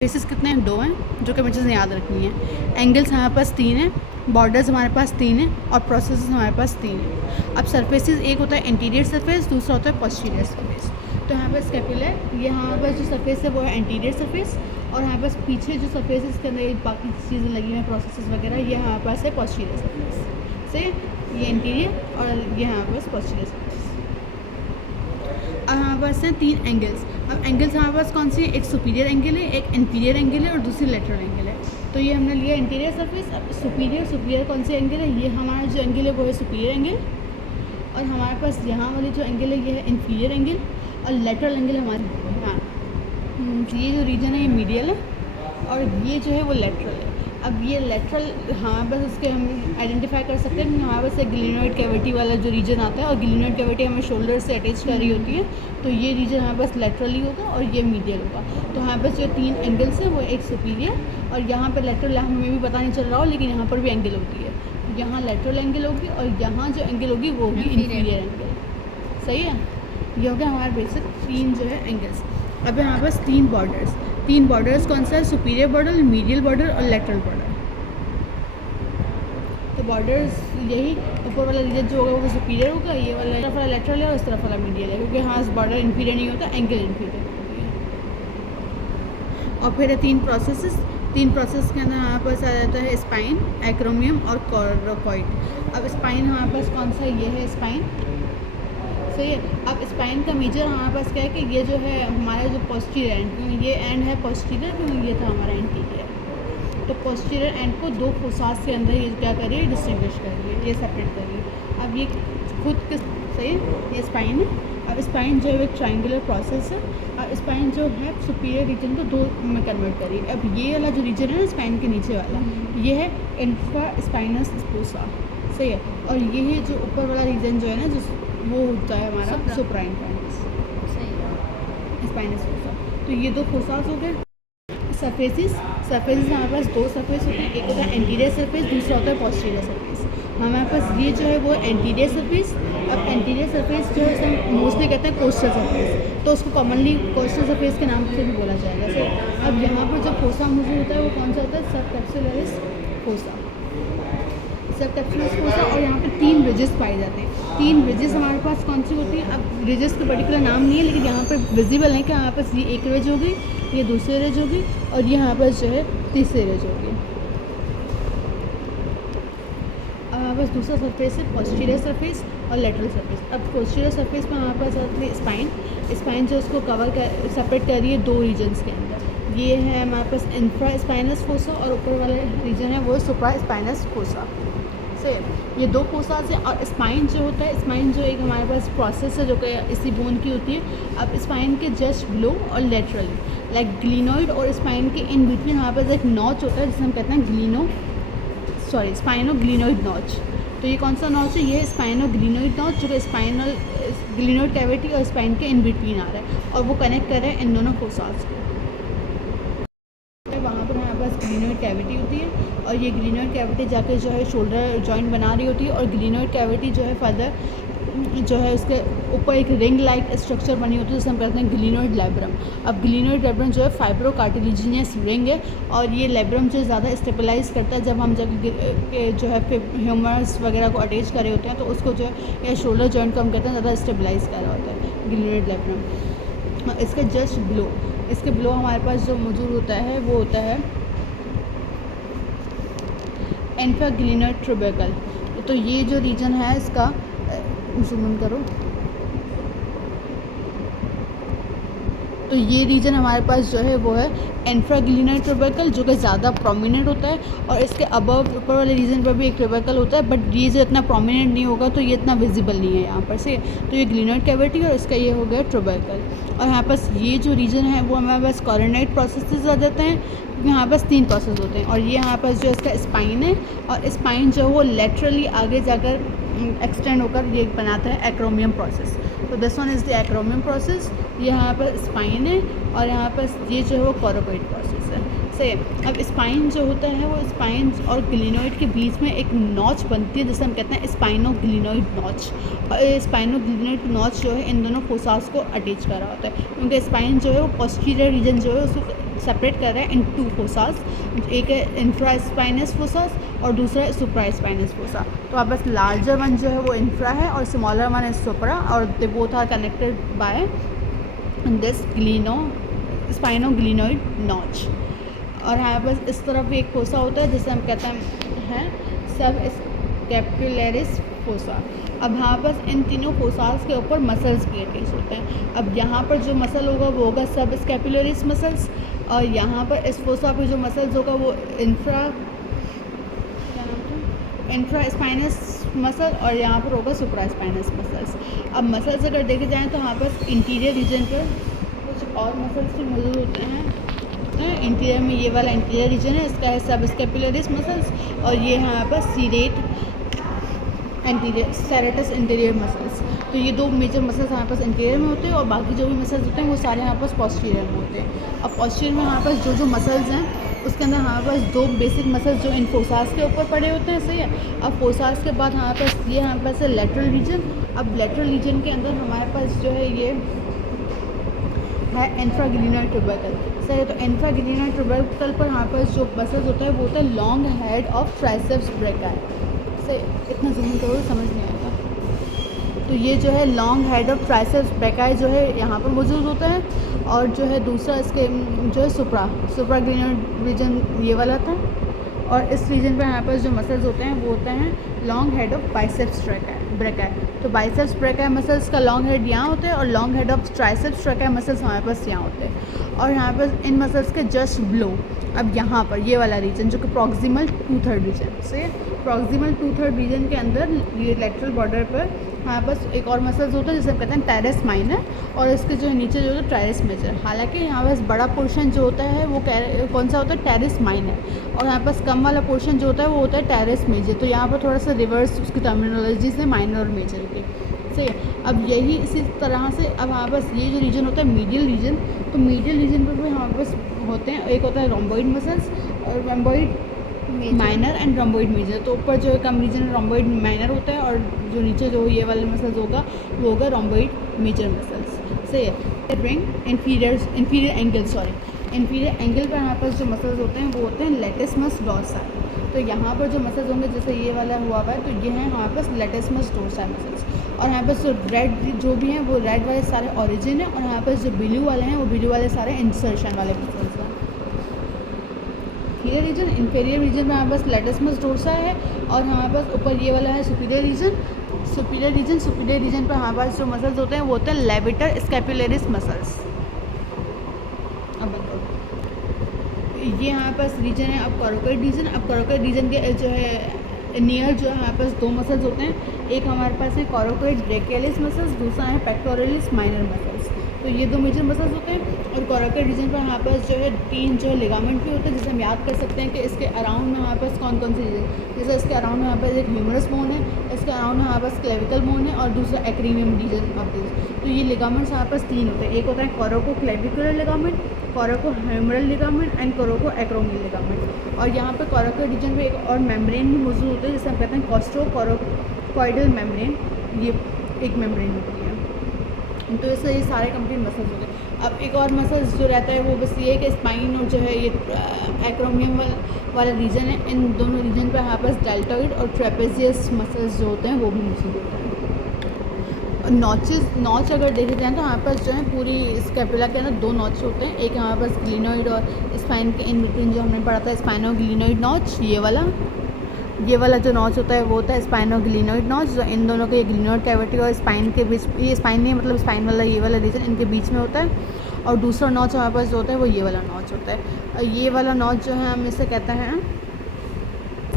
Basis कितने हैं? 2 हैं, जो कि मुझे याद रखनी है। एंगल्स हमारे पास 3 हैं, बॉर्डर्स हमारे पास 3 हैं और प्रोसेस हमारे पास 3 हैं। अब सरफेसेस एक होता है इंटीरियर सरफेस, दूसरा होता है पोस्टीरियर सरफेस। तो यहाँ पर स्कैपुलर, ये हमारे पास जो सरफेस है वो है इंटीरियर सरफेस, और हमारे पास पीछे जो सरफेस है इसके अंदर बाकी चीज़ें लगी हुई हैं, प्रोसेस वगैरह, ये हमारे पास है पोस्टीरियर सरफेस से। ये इंटीरियर और ये हमारे पास पोस्टीरियर सरफेस। अब हमारे पास हैं 3 एंगल्स। अब एंगल्स हमारे पास कौन सी है? एक सुपीरियर एंगल है, एक इंफीरियर एंगल है और दूसरी लेटरल एंगल है। तो ये हमने लिया इंटीरियर सरफेस। अब सुपीरियर कौन सी एंगल है? ये हमारा जो एंगल है वो है सुपीरियर एंगल, और हमारे पास यहाँ वाली जो एंगल है ये है इंफीरियर एंगल, और लेटरल एंगल हमारे ये जो रीजन है ये मीडियल है, और ये जो है वो लेटरल है। अब ये लेटरल हमारे पास इसके हम आइडेंटिफाई कर सकते हैं कि हमारे पास एक ग्लिनोइड कैविटी वाला जो रीजन आता है, और ग्लिनोइड कैविटी हमें शोल्डर से अटैच कर रही होती है, तो ये रीजन हमारे पास लेटरली होगा और ये मीडियल होगा। तो हमारे पास जो 3 एंगल्स हैं वो एक सुपीरियर, और यहाँ पर लेटरल हमें भी पता नहीं चल रहा हो लेकिन यहाँ पर भी एंगल होती है। यहाँ लेटरल एंगल होगी और यहाँ जो एंगल होगी वो होगी इंफीरियर एंगल। सही है, ये हो गया हमारे बेसिक 3 जो है एंगल्स। अब हमारे पास 3 बॉर्डर्स कौन सा है? सुपीरियर बॉर्डर, मीडियल बॉर्डर और लेटरल बॉर्डर। तो बॉर्डर्स यही ऊपर वाला रीजन जो होगा वो सुपीरियर होगा, ये वाला तरफ वाला लेटरल है और इस तरफ वाला मीडियल है, क्योंकि हाँ बॉर्डर इंफीरियर नहीं होता, एंगल इंफीरियर होती है। और फिर है 3 प्रोसेस के अंदर हमारे पास आ जाता है स्पाइन, एक्रोमियम और कोरकोइड। अब स्पाइन हमारे पास कौन सा? ये है स्पाइन। सही है। अब स्पाइन का मेजर हमारे पास क्या है कि ये जो है हमारा जो पोस्टीरियर एंड, ये एंड है पोस्टीरियर, क्योंकि ये था हमारा इंटीरियर। तो पोस्टीरियर एंड को 2 फोसास के अंदर ये क्या करिए? डिस्टिंग्विश करिए, ये सेपरेट करिए। अब ये खुद के सही है, ये स्पाइन है। अब स्पाइन जो है एक ट्रायंगुलर प्रोसेस है, और स्पाइन जो है सुपीरियर रीजन को 2 में कन्वर्ट करिए। अब ये वाला जो रीजन है ना स्पाइन के नीचे वाला, ये है इंफ्रा स्पाइनस स्पोसा। सही है। और ये है जो ऊपर वाला रीजन जो है ना, जो वो होता है हमारा सुप्रा इन्फाइनस स्पाइनस फोसा। तो ये 2 फोसास हो गए। सरफेसेस हमारे पास 2 सरफेस होते हैं, एक होता है एंटीरियर सरफेस, दूसरा होता है पोस्टीरियर सरफेस। हमारे पास ये जो है वो एंटीरियर सरफेस। अब एंटीरियर सरफेस जो है मोस्टली कहते हैं कोस्टल सरफेस, तो उसको कॉमनली कोस्टल सरफेस के नाम से भी बोला जाएगा। सो अब यहाँ पर जो फोसा मुझे होता है वो कौन सा होता है? सब कैप्सुलरिस फोसा, सब कैप्सुलरिस फोसा। और यहाँ पे 3 रिजेस पाए जाते हैं। 3 रिजेस हमारे पास कौन सी होती हैं? अब रिजेस का पर्टिकुलर नाम नहीं है, लेकिन यहाँ पर विजिबल है कि हमारे पास ये एक रिज होगी, ये दूसरी रिज होगी, और ये यहाँ पर जो है तीसरी रिज होगी। अब हमारे पास दूसरा सरफेस है पोस्टीरियर सरफेस और लेटरल सरफेस। अब पोस्टीरियर सरफेस में हमारे पास आती है स्पाइन जो उसको कवर कर सेपरेट कर रही है 2 रीजन्स के अंदर। ये है हमारे पास इंफ्रा स्पाइनस फोसा, और ऊपर वाला रीजन है वो सुप्रा स्पाइनस फोसा से। ये 2 फोसास हैं। और स्पाइन जो होता है, स्पाइन जो एक हमारे पास प्रोसेस है जो कि इसी बोन की होती है। अब स्पाइन के जस्ट बिलो और लेटरली लाइक ग्लिनोइड और स्पाइन के इन बिटवीन हमारे पास एक नॉच होता है जिसे हम कहते हैं स्पाइनो ग्लिनोइड नॉच। तो ये कौन सा नॉच है? ये स्पाइनो ग्लिनोइड नॉच, जो कि स्पाइनल ग्लिनोइड कैविटी और स्पाइन के इन बिटवीन आ रहा है, और वो कनेक्ट कर रहे हैं इन दोनों फोसास को। वहाँ पर हमारे पास ग्लिनोइड कैविटी होती है, और ये ग्लिनोइड कैविटी जाके जो है शोल्डर जॉइंट बना रही होती है, और ग्लिनोइड कैविटी जो है फर्दर जो है उसके ऊपर एक रिंग लाइक स्ट्रक्चर बनी होती है जिसे हम कहते हैं ग्लिनोइड लैब्रम। अब ग्लिनोइड लैब्रम जो है फाइब्रो कार्टिलेजिनियस रिंग है, और ये लैब्रम जो ज़्यादा स्टेबलाइज करता है जब हम जो है ह्यूमरस वगैरह को अटैच करे होते हैं, तो उसको जो है या शोल्डर जॉइंट को हम कहते हैं ज़्यादा स्टेबलाइज कर रहा होता है ग्लिनोइड लैब्रम। इसके जस्ट बिलो, इसके बिलो हमारे पास जो मौजूद होता है वो होता है इंफ्राग्लिनोइड ट्यूबरकल। तो ये जो रीजन है इसका जूम इन करो, तो ये रीजन हमारे पास जो है वो है इंफ्राग्लिनोइड ट्यूबरकल, जो कि ज़्यादा प्रोमिनेंट होता है, और इसके अबव ऊपर वाले रीजन पर भी एक ट्यूबरकल होता है, बट ये जो इतना प्रोमिनेंट नहीं होगा तो ये इतना विजिबल नहीं है यहाँ पर से। तो ये ग्लिनोइड कैविटी और इसका ये हो गया ट्यूबरकल। और यहाँ पास ये जो रीजन है वो हमारे पास कॉर्नोइड प्रोसेसेस आ जाते हैं, क्योंकि यहाँ पास 3 प्रोसेस होते हैं। और ये यहाँ पास जो इसका स्पाइन है, और स्पाइन जो है वो लेटरली आगे जाकर एक्सटेंड होकर ये बनाता है एक्रोमियम प्रोसेस। तो this one is the एक्रोमियम process. ये यहाँ पर स्पाइन है, और यहाँ पर ये जो है वो कोरकोइड प्रोसेस है। सही है। अब स्पाइन जो होता है वो स्पाइन और ग्लिनोइड के बीच में एक नॉच बनती है जिसे हम कहते हैं स्पाइनोग्लिनोइड नॉच। और स्पाइनोग्लिनोइड नॉच जो है इन दोनों फोसास को अटैच कर रहा होता है, क्योंकि स्पाइन जो है वो पोस्टीरियर रीजन जो है उसको सेपरेट कर रहा है इन टू फोसास। एक है इंफ्रा स्पाइनस फोसास और दूसरा है सुप्रा स्पाइनस फोसा। तो आप बस लार्जर वन जो है वो इंफ्रा है और स्मॉलर वन है सुप्रा, और they both are connected by this spinoglenoid notch. और यहाँ बस इस तरफ भी एक फोसा होता है जिसे हम कहते हैं सब स्कैपुलरिस फोसा। अब यहाँ पर इन तीनों फोसास के ऊपर मसल्स भी अटैच होते हैं। अब यहाँ पर जो मसल होगा वो होगा सब स्कैपुलरिस मसल्स, और यहाँ पर इस फोसा पर जो मसल्स होगा वो इंफ्रा स्पाइनस मसल, और यहाँ पर होगा सुप्रा स्पाइनस मसल्स। अब मसल्स अगर देखे जाएँ तो यहाँ पर इंटीरियर रीजन पर कुछ और मसल्स भी मौजूद होते हैं। इंटीरियर में ये वाला इंटीरियर रीजन है, इसका है सब स्कैपुलरिस मसल्स, और ये यहाँ पर सीरेट एंटीरियर सेरेटस इंटीरियर मसल्स। तो ये दो मेजर मसल्स यहाँ पास इंटीरियर में होते हैं, और बाकी जो भी मसल्स होते हैं वो सारे यहाँ पास पोस्टीरियर में होते हैं। अब पोस्टीरियर में यहाँ पास जो मसल्स हैं उसके अंदर हमारे पास दो बेसिक मसल्स जो इन फोसास के ऊपर पड़े होते हैं, सही है। अब फोसास के बाद हमारे पास ये हमारे पास है लेटरल रीजन। अब लेटरल रीजन के अंदर हमारे पास जो है ये है इंफ्राग्लिनोइड ट्यूबरकल, सही है। तो इंफ्राग्लिनोइड ट्यूबरकल पर हमारे पास जो मसल्स होता है वो होता है long head of triceps brachii, सही। इतना जूम करो समझ नहीं आएगा। तो ये जो है long head of triceps brachii जो है यहाँ पर मौजूद होता है, और जो है दूसरा इसके जो है सुप्राग्लिनोइड रीजन ये वाला था, और इस रीजन पर यहाँ पर जो मसल्स होते हैं वो होते हैं long head of biceps brachii. तो बाइसेप्स ब्रेकाई मसल्स का लॉन्ग हेड यहाँ होता है, और long head of triceps brachii muscles हमारे पास यहाँ होते हैं। और यहाँ पर इन मसल्स के जस्ट बिलो अब यहाँ पर ये वाला रीजन जो कि प्रॉक्सिमल 2/3 रीजन से, प्रॉक्सिमल 2/3 रीजन के अंदर ये लेटरल बॉर्डर पर हमारे पास एक और मसल्स होता है जिसे हम कहते हैं टेरेस माइनर, और इसके जो नीचे जो है टेरेस मेजर। हालांकि यहाँ पास बड़ा पोर्शन जो होता है वो कौन सा होता है, टेरेस माइनर, और यहाँ पास कम वाला पोर्शन जो होता है वो होता है टेरेस मेजर। तो यहाँ पर थोड़ा सा रिवर्स उसकी टर्मिनोलॉजी से माइनर और मेजर की, सही है। अब यही इसी तरह से अब हमारे पास ये जो रीजन होता है मीडियल रीजन, तो मीडियल रीजन पर भी हमारे पास होते हैं, एक होता है रोम्बॉइड मसल्स और rhomboid minor and rhomboid major. तो ऊपर जो है कम रीजन रोम्बॉइड माइनर होता है, और जो नीचे जो ये वाले मसल्स होगा वो होगा रोम्बॉइड मेजर मसल्स, सही है। रिंग इंफीरियर एंगल पर हमारे पास जो मसल्स होते हैं वो होते हैं लेटिसमस डोर्साई। तो यहाँ पर जो मसल्स होंगे जैसे ये वाला हुआ है तो ये हैं हमारे पास लेटिसमस डोर्साई मसल्स, और यहाँ पर जो रेड जो भी हैं वो रेड वाले सारे ओरिजिन है, और यहाँ पर जो ब्लू वाले हैं वो ब्लू वाले सारे इंसर्शन वाले मसल्स हैं। हीयर रीजन इंफीरियर रीजन में हमारे पास लेटिसमस डोर्सा है, और हमारे पास ऊपर ये वाला है सुपीरियर रीजन पर हमारे पास जो मसल्स होते हैं वो होते हैं लेविटर स्कैपुलरिस मसल्स। अब ये हमारे पास रीजन है अब कोरोकोइड रीजन। अब कोरोकोइड रीजन के जो है नियर जो है हमारे पास दो मसल्स होते हैं, एक हमारे पास है कोरोकोइड ब्रेकियलिस मसल्स, दूसरा है पेक्टोरलिस माइनर मसल्स। तो ये दो मेजर मसल्स होते हैं, और कोरोकोइड रीजन पर हमारे पास जो है 3 जो है लिगामेंट भी होते हैं, जिसे हम याद कर सकते हैं कि इसके अराउंड में हमारे पास कौन कौन से रीजन, जैसे इसके अराउंड में हमारे पास एक ह्यूमरस बोन है, इसके अराउंड में हमारे पास क्लेविकल बोन है, और दूसरा एक्रीनियम रीजन ऑफ दिस। तो ये लिगामेंट्स हमारे पास 3 होते हैं, एक होता है coracoclavicular ligament, coracohumeral ligament and coracoacromial ligament. और यहाँ पर कोरोकोइड रीजन में एक और मेम्ब्रेन भी मौजूद होता है जिसे हम कहते हैं कोस्ट्रोकोरोकोइडल मेम्ब्रेन, ये एक मेम्ब्रेन होती है। तो इससे ये सारे कंप्लीट मसल्स होते हैं। अब एक और मसल्स जो रहता है वो बस ये है कि स्पाइन और जो है ये एक्रोमियम वाला रीजन है, इन दोनों रीजन पर हमारे पास डेल्टॉइड और ट्रेपेजियस मसल्स जो होते हैं वो भी मौजूद होते हैं। नॉच अगर देखे जाएँ तो हमारे पास जो है पूरी स्कैपुला के अंदर 2 नॉच होते हैं, एक हमारे पास ग्लिनोइड और स्पाइन के इन बिटवीन जो हमने पढ़ा था स्पाइनोग्लिनोइड नॉच, ये वाला जो नॉच होता है वो होता है स्पाइनोग्लिनोइड नॉच, जो इन दोनों के ग्लिनोइड कैविटी और स्पाइन के बीच, ये स्पाइन नहीं मतलब स्पाइन वाला ये वाला रीजन इनके बीच में होता है। और दूसरा नॉच हमारे पास जो होता है वो ये वाला नॉच होता है, और ये वाला नॉच जो है हम इसे कहते हैं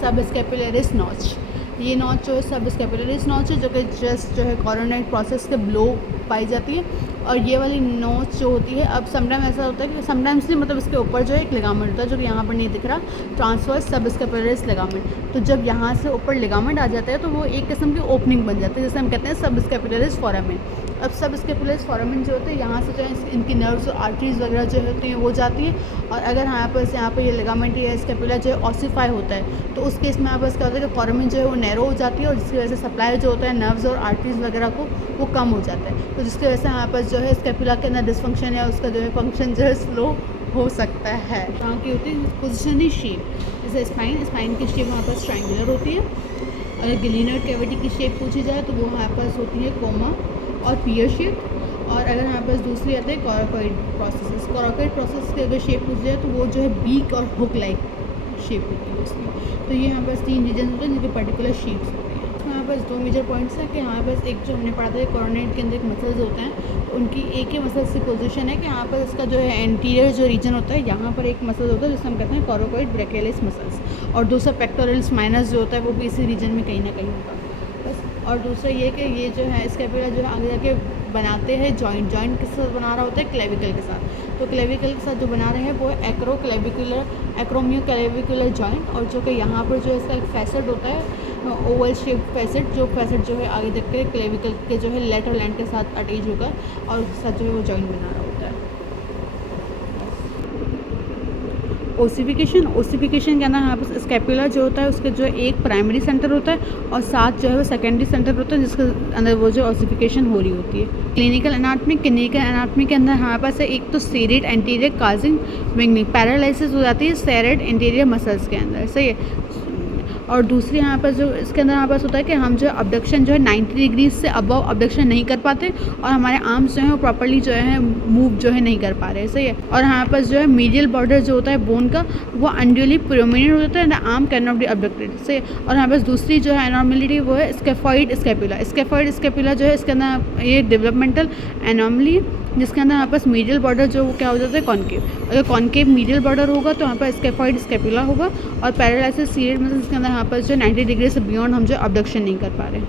सब स्कैपुलरिस नॉच। ये नॉच जो है सब स्कैपुलरिस नॉच है, जो कि जस्ट जो है कोरोनरी प्रोसेस के बिलो पाई जाती है। और ये वाली नोच जो होती है, अब समटाइम ऐसा होता है कि समटाइम्स नहीं, मतलब इसके ऊपर जो है एक लिगामेंट होता है जो कि यहाँ पर नहीं दिख रहा, ट्रांसवर्स सबस्कैपुलरिस लिगामेंट। तो जब यहाँ से ऊपर लिगामेंट आ जाता है तो वो एक किस्म की ओपनिंग बन जाती है, जैसे हम कहते हैं सबस्कैपुलरिस फोरामेन। अब सबस्कैपुलरिस फोरामेन जो होते हैं यहाँ से जो है इनकी नर्व्स और आर्टरीज वगैरह जो होती हैं वो जाती है। और अगर यहाँ पर ये लिगामेंट या स्कैपुला जो है ऑसिफाई होता है तो उस केस में यहाँ पर क्या होता है कि फोरामेन जो है वो नैरो हो जाती है, और जिसकी वजह से सप्लाई जो होता है नर्व्स और आर्टरीज वगैरह को वो कम हो जाता है। तो जिसकी वजह से यहाँ पर जो है स्कैपुला के अंदर डिसफंक्शन या उसका जो है फंक्शन जो है स्लो हो सकता है। यहाँ की होती है पोजिशनली शेप, जैसे स्पाइन की शेप यहाँ पर ट्रायंगुलर होती है। अगर गिलिनर कैविटी की शेप पूछी जाए तो वो यहाँ पर होती है कोमा और पियर शेप। और अगर यहाँ पर दूसरी आते हैं कोराकोइड प्रोसेस की अगर शेप पूछी जाए तो वो जो है बीक और हुक लाइक शेप होती है उसकी। तो ये यहाँ पर 3 रीजन होते हैं जिनके पर्टिकुलर शेप्स होती हैं। यहाँ पर 2 मेजर पॉइंट्स हैं कि यहाँ पर एक जो हमने पढ़ा था कोरोनेड के अंदर एक मसल्स होते हैं, तो उनकी एक ही मसल्स की पोजीशन है कि यहाँ पर इसका जो है एंटीरियर जो रीजन होता है यहाँ पर एक मसल होता है जिसे हम कहते हैं कोराकोइड ब्रैकियलिस मसल्स, और दूसरा पेक्टोरल्स माइनस जो होता है वो भी इसी रीजन में कहीं ना कहीं होगा बस। और दूसरा ये कि ये जो है स्कैपुला जो है आगे जाके बनाते हैं जॉइंट किसके साथ बना रहा होता है, क्लेविकल के साथ। तो क्लेविकल के साथ जो बना रहे हैं वो है एक्रोमियोक्लेविकुलर जॉइंट, और जो कि यहाँ पर जो है इसका एक फैसेट होता है ओवल शेप फैसेट, जो फैसेट जो है आगे तक के क्लेविकल के जो है लेटरल एंड के साथ अटैच होगा और उसके साथ जो है वो जॉइंट बना रहा होता है। ओसिफिकेशन के अंदर यहाँ पर स्कैपुला जो होता है उसके जो एक प्राइमरी सेंटर होता है और साथ जो है वो सेकेंडरी सेंटर होता है जिसके अंदर वो जो ओसिफिकेशन हो रही होती है। क्लिनिकल एनाटॉमी के अंदर हमारे पास है एक तो सेरेट एंटीरियर काजिंग विंगनिंग, पैरालाइसिस हो जाती है सेरेट एंटीरियर मसल्स के अंदर, सही है। और दूसरी यहाँ पर जो इसके अंदर हमारे पास होता है कि हम जो अबडक्शन जो है 90 डिग्रीज से अबव अबडक्शन नहीं कर पाते और हमारे आर्म्स जो है वो प्रॉपर्ली जो है मूव जो है नहीं कर पा रहे, सही है। और यहाँ पर जो है मीडियल बॉर्डर जो होता है बोन का वो अनड्यूली प्रोमिनेंट हो जाता है, arm can not be abducted, सही है। और यहाँ पर दूसरी जो है एनॉर्मलिटी वो है स्कैफॉइड स्कैपुला जो है इसके अंदर ये डेवलपमेंटल एनॉर्मली है जिसके अंदर यहाँ पर मीडियल बॉर्डर जो वो क्या हो जाता है कॉन्केव। अगर कॉन्केव मीडियल बॉर्डर होगा तो यहाँ पर स्कैफॉइड स्कैपुला होगा, और पैरालाइसिस सीरियड मसल्स के अंदर यहाँ पर जो 90 डिग्री से बियॉन्ड हम जो अबडक्शन नहीं कर पा रहे।